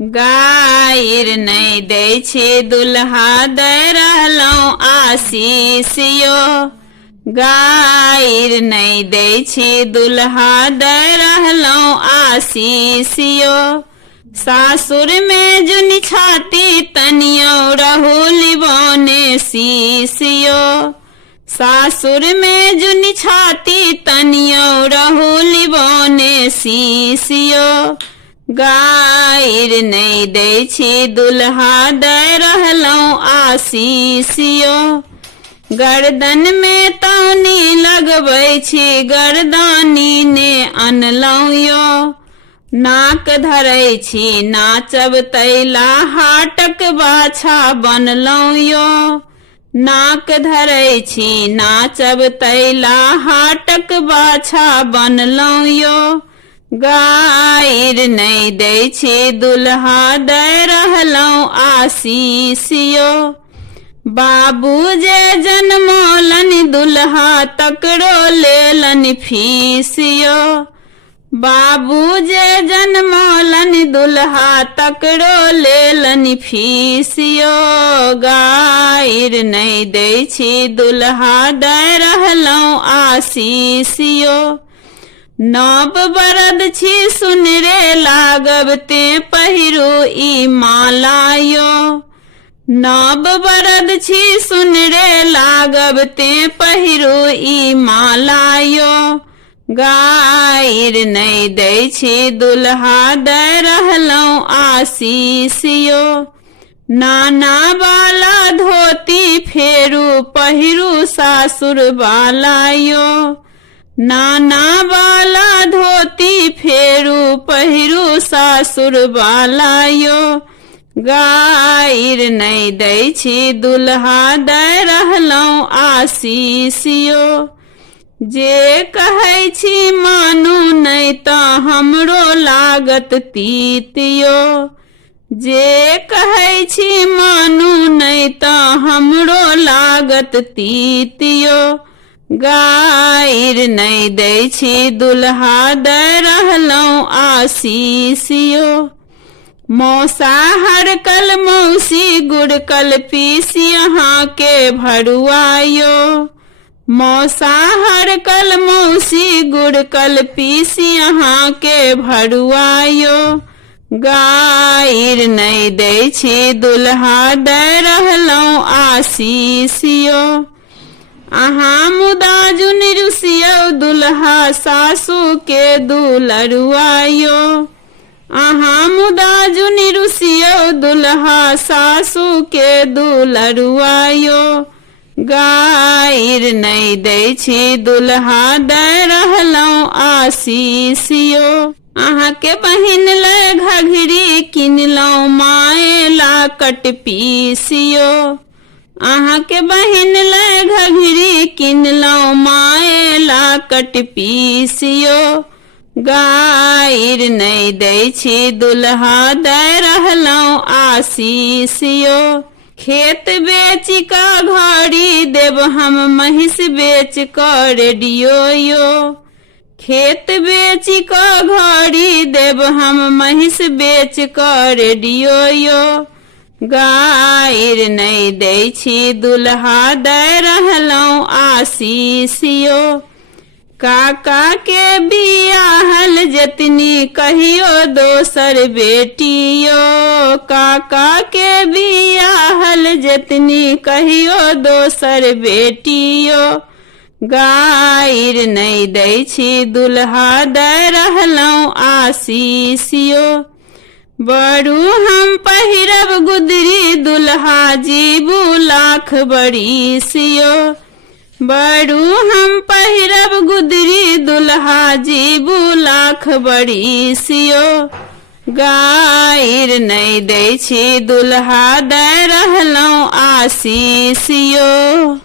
गायर नहीं दै छी दुल्हा दे रहलौं आशीषियो। गायर नहीं दै छी दुल्हा दे रहलौं आशीषियो। सासुर में जुनी छाती तनियो रहुली बने शीशियो। सासुर में जुनी छाती तनियो रहुली बने शीशियो। गायर नहीं दै छी दुल्हा दे रहलौं आशीषियो। गर्दन में तौनी लगबै छी गर्दानी ने अनलौं यो। नाक धरै छी नाचब तैला हाटक बाछा बनलौं यो। नाक धरै छी नाचब तैला हाटक बाछा बनलौं यो। गायर नहीं दै छी दुल्हा दे रहलौं आशीषियो। बाबू जे जनमौलन दुल्हा तकरो लेलन फीसियो। बाबू जे जनमौलन दुल्हा तकरो लेलन फीसियो। गायर नहीं दै छी दुल्हा दे रहलौं आशीषियो। नव बरद छी सुन रे लागब ते पहिरू ई माला यो। नव बरद छी सुन रे लागब ते पहिरू ई माला यो। गायर नहीं दै छी दुल्हा दे रहलौं आशीषियो। नाना वाला धोती फेरू पहिरू सासुर वाला यो। नाना वाला धोती फेरू पहिरू सासुर वाला यो। गायर नहीं दै छी दुल्हा दे रहलौं आशीषियो। जे कहै छी मानू नहीं त हमरो लागत तीतियो। जे कहै छी मानू नहीं त हमरो लागत तीतियो। गायर नहीं दै छी दुल्हा दे रहलौं आशीषियो। मौसा हरकल मौसी गुड़कल पीसी यहाँ के भरुआयो। मौसा हरकल मौसी गुड़कल पीसी यहाँ के भरुआयो। गायर नहीं दै छी दुल्हा दे रहलौं आशीषियो। अहाँ मुदा जुन रुसियो दुल्हा सासू के दुलरुआयो। अहाँ मुदा जुन रुसियो दुल्हा सासू के दुलरुआयो। गायर नहीं दै छी दुल्हा दे रहलौं आशीषियो। अहाँ के बहिन ले घघरी किनलौं माए लाकट पीसियो। अहाँ के बहिन ले घघरी किनलौं माए लाकट पीसियो। गायर नहीं दै छी दुल्हा दे रहलौं आशीषियो। खेत बेच का घड़ी देब हम महिष बेच कर रेडियो यो। खेत बेच का घड़ी देब हम महिष बेच कर रेडियो यो। गायर नहीं दै छी दुल्हा दे रहलौं आशीषियो। काका के बियाहल जतनी कहियो दोसर बेटियो। काका के बियाहल जतनी कहियो दोसर बेटियो। गायर नहीं दै छी दुल्हा दे रहलौं आशीषियो। बड़ू हम पहिरब गुदरी दुल्हा जीबू लाख बरिसियो। बड़ू हम पहिरब गुदरी दुल्हा जीबू लाख बरिसियो। गायर नहीं दै छी दुल्हा दे रहलौं आशीषियो।